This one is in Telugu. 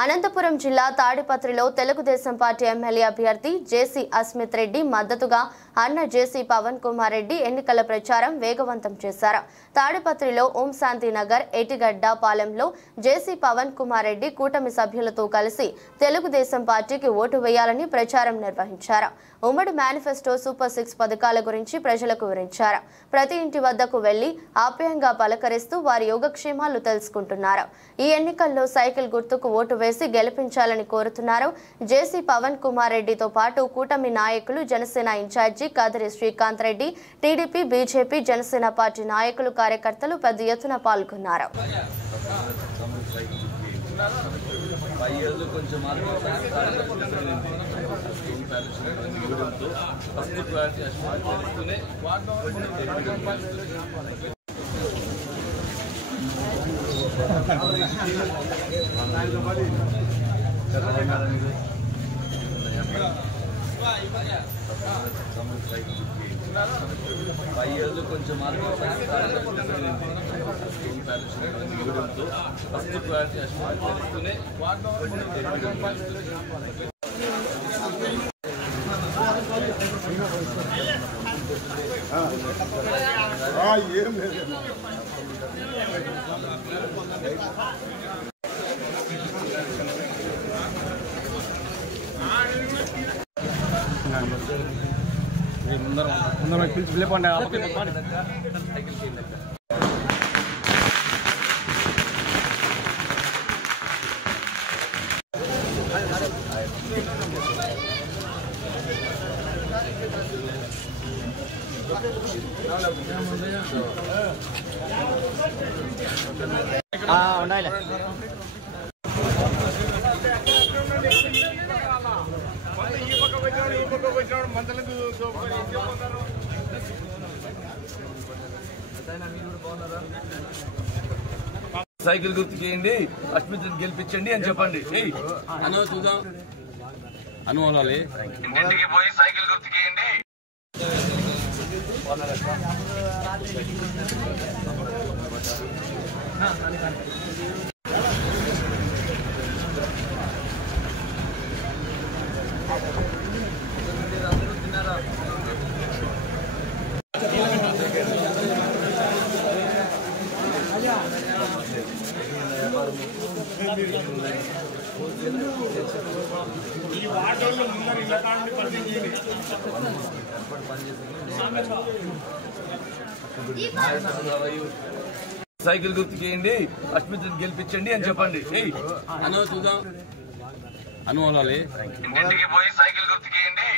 అనంతపురం జిల్లా తాడిపత్రిలో తెలుగుదేశం పార్టీ ఎమ్మెల్యే అభ్యర్థి జేసీ అస్మిత్ రెడ్డి మద్దతుగా అన్న జేసీ పవన్ కుమార్ రెడ్డి ఎన్నికల ప్రచారం వేగవంతం చేశారు. తాడిపత్రిలో ఓం శాంతి నగర్ ఎటిగడ్డ పాలెంలో జేసీ పవన్ కుమార్ రెడ్డి కూటమి సభ్యులతో కలిసి తెలుగుదేశం పార్టీకి ఓటు వేయాలని ప్రచారం నిర్వహించారు. ఉమ్మడి మేనిఫెస్టో సూపర్ 6 పథకాల గురించి ప్రజలకు వివరించారు. ప్రతి ఇంటి వద్దకు వెళ్లి ఆప్యాయంగా పలకరిస్తూ వారి యోగక్షేమాలు తెలుసుకుంటున్నారు. ఈ ఎన్నికల్లో సైకిల్ గుర్తుకు ఓటు వేసి గెలిపించాలని కోరుతున్నారు. జేసీ పవన్ కుమార్ రెడ్డితో పాటు కూటమి నాయకులు, Janasena in charge Kadiri Srikanth Reddy, TDP, BJP, Janasena party నాయకులు, కార్యకర్తలు పెద్ద ఎత్తున పాల్గొన్నారు. కొంచెం ముందర పిలిచి వెళ్ళిపోండి. ఉండాలి. సైకిల్ గుర్తు చేయండి, అస్మిత్ గెలిపించండి అని చెప్పండి. అను చూద్దాం, అనుకోవాలి. ఇంటికి పోయి సైకిల్ గుర్తు చేయండి. సైకిల్ గుర్తు చేయండి, అస్మిత్ గెలిపించండి అని చెప్పండి. అను చూద్దాం, అనుకోవాలి. ఇంటికి పోయి సైకిల్ గుర్తు చేయండి.